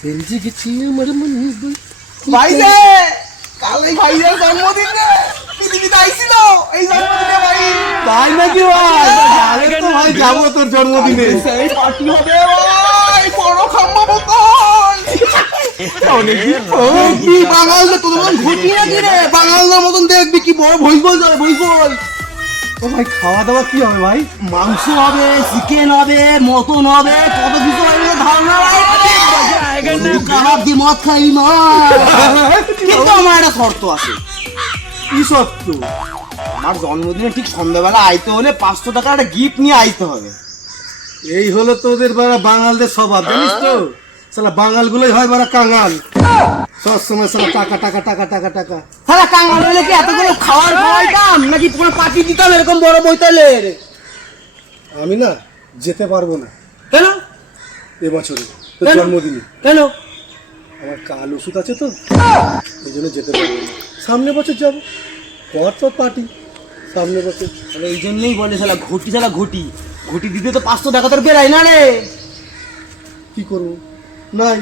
বেঞ্জি গেছি আমার মনে ভাই রে কালই ভাইয়ের জন্মদিন রে পৃথিবীতে আইছিল এই জন্মদিনে ভাই তাই নাকি ভাই? আরে তো ভাই যাবো তোর জন্মদিনে। সেই পার্টি হবে ভাই বড় খাম্বা বোতল কি বাঙালদের তোদের মতন ঘটি নাকি রে বাঙালদের মতন দেখবি কি বড় ভইবল যাবে ভইবল ও ভাই খাওয়া দাওয়া কি হবে ভাই? মাংস হবে চিকেন হবে মটন হবে কত কিছু হবে ধারণা নাই কাবাব দিয়ে মদ খাইবি মা কিন্তু আমার একটা শর্ত আছে কি সত্য? আমার জন্মদিনে ঠিক সন্ধ্যাবেলা আইতে হলে 500 টাকা একটা গিফট নিয়ে আইতে হবে এই হলো তোদের বাড়া বাঙালদের স্বভাব, জানিস তো? সালা বাঙাল গুলোই হয় বাড়া কাঙাল, সবসময় সালা টাকা টাকা টাকা টাকা টাকা। সারা কাঙ্গাল হলে কি এতগুলো খাওয়ার খাওয়াইতাম নাকি পুরো পার্টি দিতাম এরকম বড় বইতালের আমি না যেতে পারবো না কেন এবছরে তোর কেন? জন্মদিনে। কেন আমার কাল ওষুধ আছে তো, এই জন্য যেতে পারবো না। সামনে বছর যাবো, পর তো পার্টি সামনে বছর। তাহলে এই জন্যই বলে শালা ঘটি ঘটি দিতে তো 500 টাকা তোর বেরাই না রে কি করবো? নাই